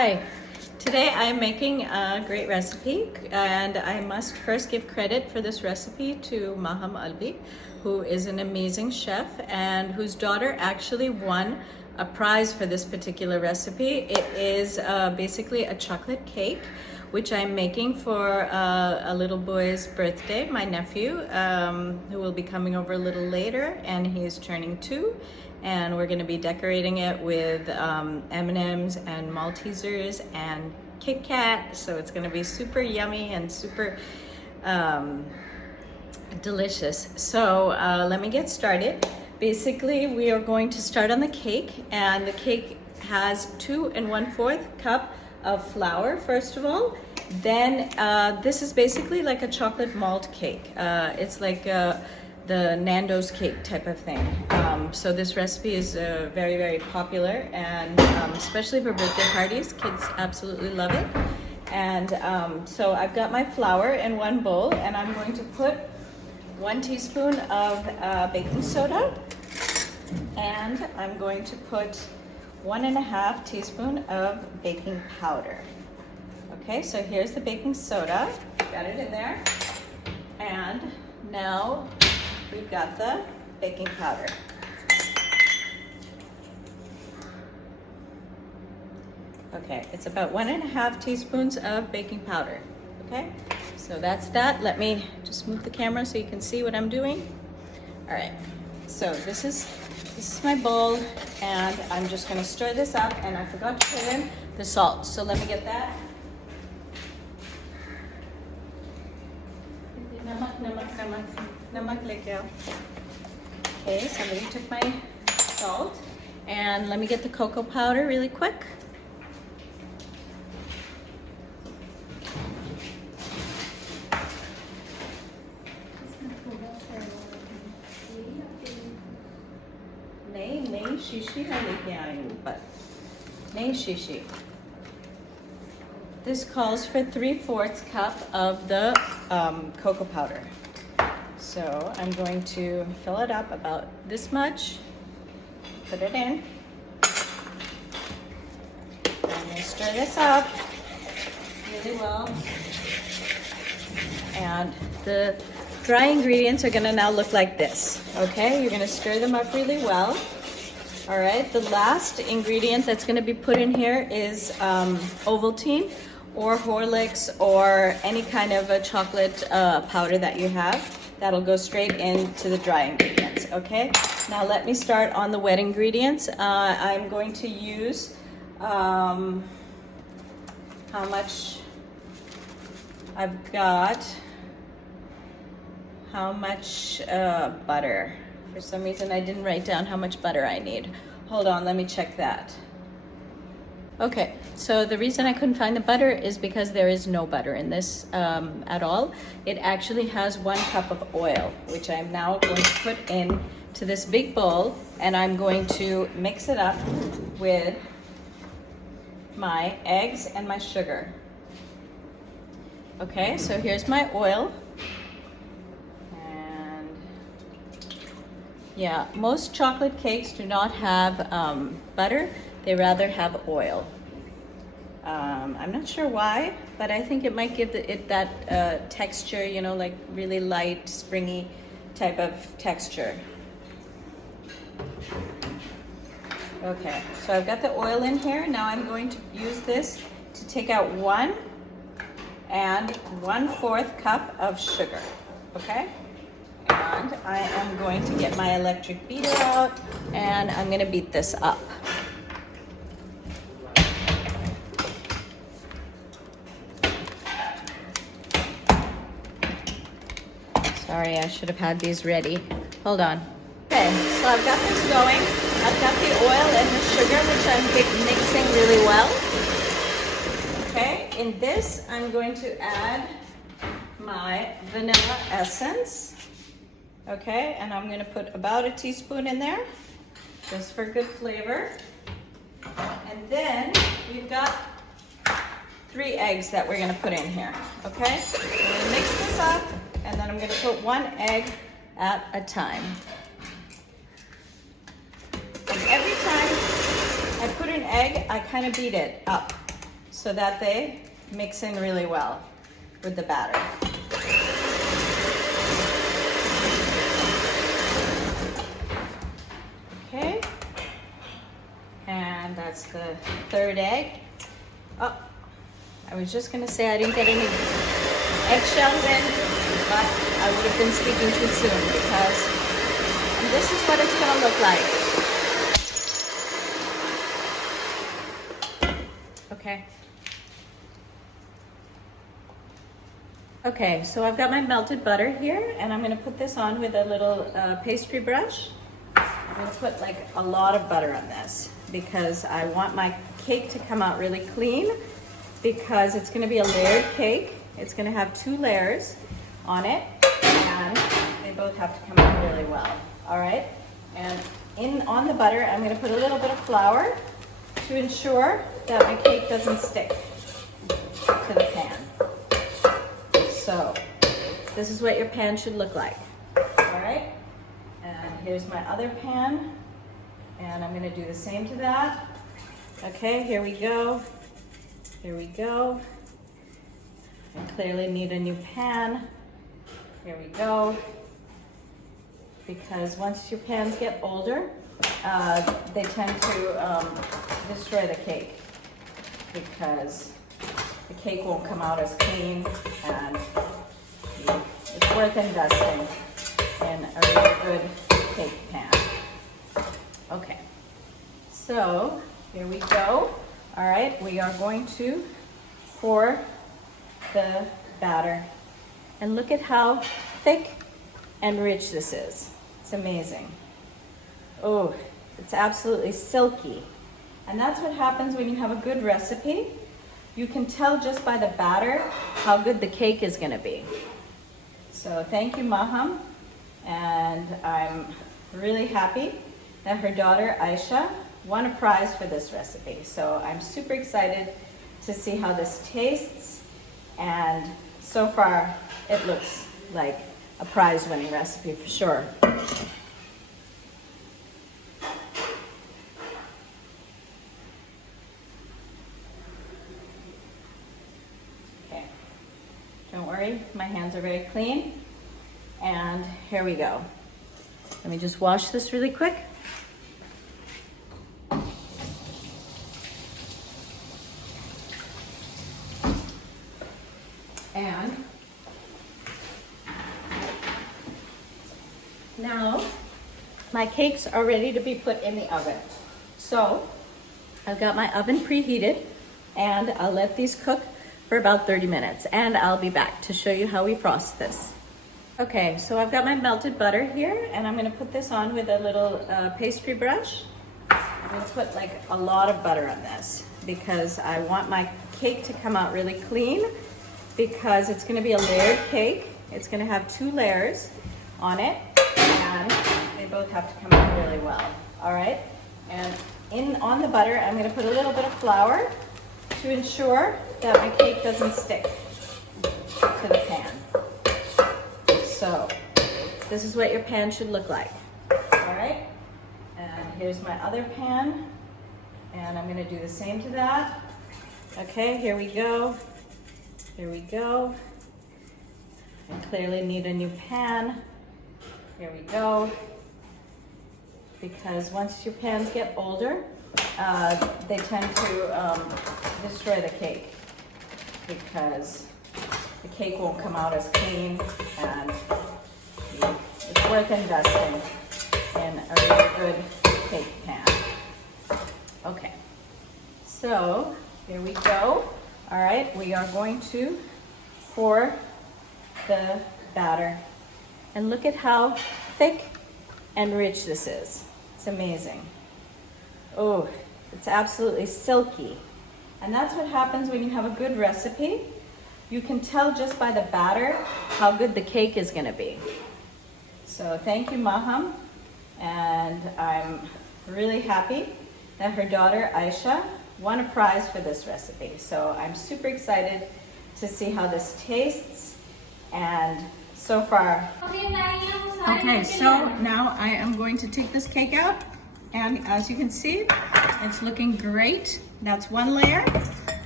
Hi, today I'm making a great recipe and I must first give credit for this recipe to Maham Alvi, who is an amazing chef and whose daughter actually won a prize for this particular recipe. It is basically a chocolate cake which I'm making for a little boy's birthday, my nephew, who will be coming over a little later, and he is turning 2. And we're gonna be decorating it with M&Ms and Maltesers and Kit Kat. So it's gonna be super yummy and super delicious. So let me get started. Basically, we are going to start on the cake, and the cake has 2 1/4 cup of flour, first of all. Then this is basically like a chocolate malt cake. It's like the Nando's cake type of thing. So this recipe is very, very popular, and especially for birthday parties, kids absolutely love it. And so I've got my flour in one bowl, and I'm going to put 1 teaspoon of baking soda, and I'm going to put 1.5 teaspoon of baking powder. Okay, so here's the baking soda. Got it in there. And now we've got the baking powder. Okay, it's about 1.5 teaspoons of baking powder. Okay, so that's that. Let me just move the camera so you can see what I'm doing. All right, so this is my bowl, and I'm just gonna stir this up, and I forgot to put in the salt. So let me get that. Namak leke aao. Okay, somebody took my salt, and let me get the cocoa powder really quick. नहीं शीशी है लेके आई हूँ ऊपर नहीं शीशी. This calls for 3/4 cup of the cocoa powder. So I'm going to fill it up about this much, put it in. I'm going to stir this up really well. And the dry ingredients are going to now look like this. Okay, you're going to stir them up really well. All right, the last ingredient that's going to be put in here is Ovaltine or Horlicks or any kind of a chocolate powder that you have. That'll go straight into the dry ingredients, okay? Now let me start on the wet ingredients. I'm going to use, how much I've got, how much butter. For some reason I didn't write down how much butter I need. Hold on, let me check that. Okay, so the reason I couldn't find the butter is because there is no butter in this at all. It actually has 1 cup of oil, which I'm now going to put in to this big bowl, and I'm going to mix it up with my eggs and my sugar. Okay, so here's my oil. And yeah, most chocolate cakes do not have butter. They rather have oil. I'm not sure why, but I think it might give it that texture, you know, like really light, springy type of texture. Okay, so I've got the oil in here. Now I'm going to use this to take out 1 1/4 cup of sugar, okay? And I am going to get my electric beater out, and I'm gonna beat this up. Sorry, I should have had these ready. Hold on. Okay, so I've got this going. I've got the oil and the sugar, which I'm mixing really well. Okay, in this, I'm going to add my vanilla essence. Okay, and I'm gonna put about a teaspoon in there, just for good flavor. And then we've got 3 eggs that we're gonna put in here, okay? I'm gonna mix this up, and then I'm gonna put 1 egg at a time. And every time I put an egg, I kind of beat it up. so that they mix in really well with the batter. Okay, and that's the third egg. Oh, I was just gonna say I didn't get any eggshells in, but I would have been speaking too soon because this is what it's gonna look like. Okay. Okay, so I've got my melted butter here, and I'm gonna put this on with a little pastry brush. I'm gonna put like a lot of butter on this because I want my cake to come out really clean, because it's gonna be a layered cake. It's gonna have 2 layers on it, and they both have to come out really well, all right? And on the butter, I'm gonna put a little bit of flour to ensure that my cake doesn't stick to the pan. So this is what your pan should look like, all right? And here's my other pan, and I'm gonna do the same to that. Okay, here we go. Here we go. I clearly need a new pan. Here we go. Because once your pans get older, they tend to destroy the cake, because the cake won't come out as clean, and it's worth investing in a really good cake pan. Okay, so here we go. All right, we are going to pour the batter, and look at how thick and rich this is. It's amazing. Oh, it's absolutely silky. And that's what happens when you have a good recipe. You can tell just by the batter how good the cake is gonna be. So thank you, Maham. And I'm really happy that her daughter, Aisha, won a prize for this recipe. So I'm super excited to see how this tastes. And so far, it looks like a prize-winning recipe for sure. Okay, don't worry, my hands are very clean. And here we go. Let me just wash this really quick. And now my cakes are ready to be put in the oven. So I've got my oven preheated, and I'll let these cook for about 30 minutes, and I'll be back to show you how we frost this. Okay, so I've got my melted butter here, and I'm gonna put this on with a little pastry brush. I'm gonna put like a lot of butter on this because I want my cake to come out really clean, because it's gonna be a layered cake. It's gonna have 2 layers on it, and they both have to come out really well, all right? And on the butter, I'm gonna put a little bit of flour to ensure that my cake doesn't stick to the pan. So this is what your pan should look like, all right? And here's my other pan, and I'm gonna do the same to that. Okay, here we go. Here we go. I clearly need a new pan. Here we go. Because once your pans get older, they tend to destroy the cake, because the cake won't come out as clean, and it's worth investing in a really good cake pan. Okay, so here we go. All right, we are going to pour the batter, and look at how thick and rich this is. It's amazing. Oh, it's absolutely silky. And that's what happens when you have a good recipe. You can tell just by the batter how good the cake is gonna be. So thank you, Maham. And I'm really happy that her daughter, Aisha, won a prize for this recipe. So I'm super excited to see how this tastes. And so far. Okay, so now I am going to take this cake out. And as you can see, it's looking great. That's one layer.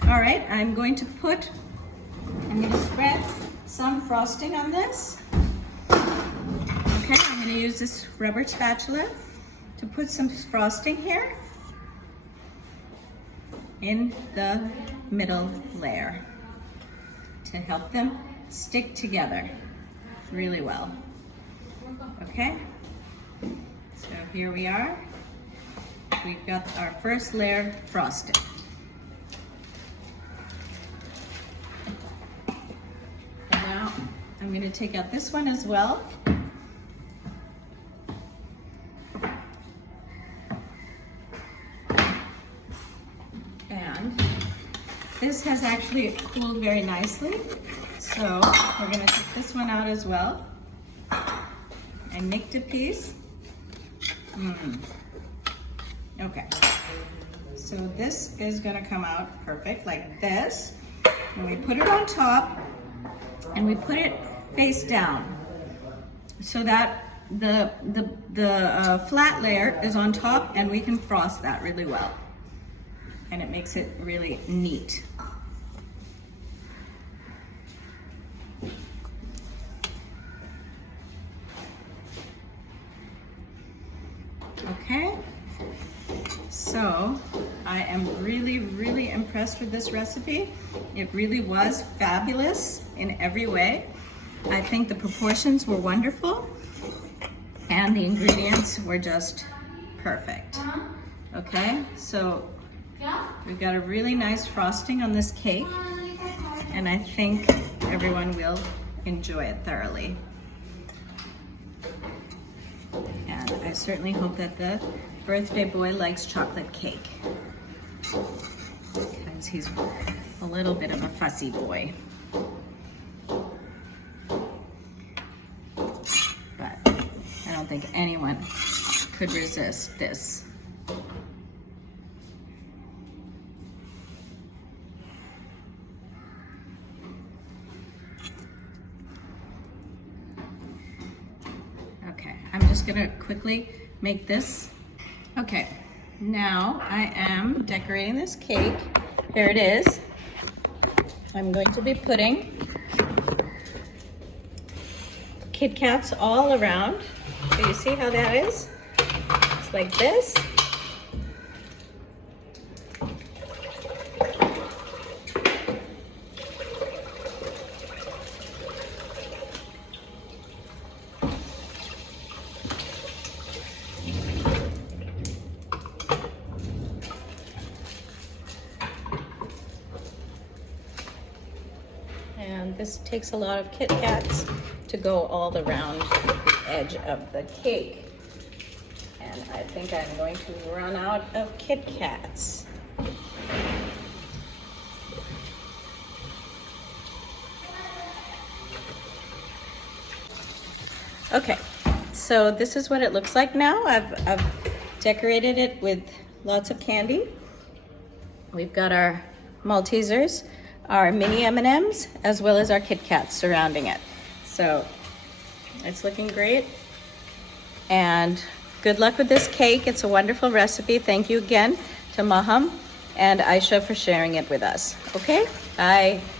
All right, I'm going to spread some frosting on this. Okay, I'm going to use this rubber spatula to put some frosting here in the middle layer to help them stick together really well. Okay, so here we are. We've got our first layer frosted. And now I'm going to take out this one as well. And this has actually cooled very nicely. So we're going to take this one out as well and make a piece. Okay, so this is going to come out perfect like this. And we put it on top and we put it face down so that the flat layer is on top, and we can frost that really well. And it makes it really neat. Okay, so I am really impressed with this recipe. It really was fabulous in every way. I think the proportions were wonderful and the ingredients were just perfect. Okay, so we've got a really nice frosting on this cake, and I think everyone will enjoy it thoroughly. And I certainly hope that the birthday boy likes chocolate cake, because he's a little bit of a fussy boy. But I don't think anyone could resist this. Okay, I'm just gonna quickly make this. Okay, now I am decorating this cake. Here it is. I'm going to be putting Kit Kats all around. So you see how that is? It's like this. And this takes a lot of Kit Kats to go all around the edge of the cake. And I think I'm going to run out of Kit Kats. Okay, so this is what it looks like now. I've decorated it with lots of candy. We've got our Maltesers, our mini M&Ms, as well as our Kit Kats surrounding it. So it's looking great. And good luck with this cake. It's a wonderful recipe. Thank you again to Maham and Aisha for sharing it with us. Okay, bye.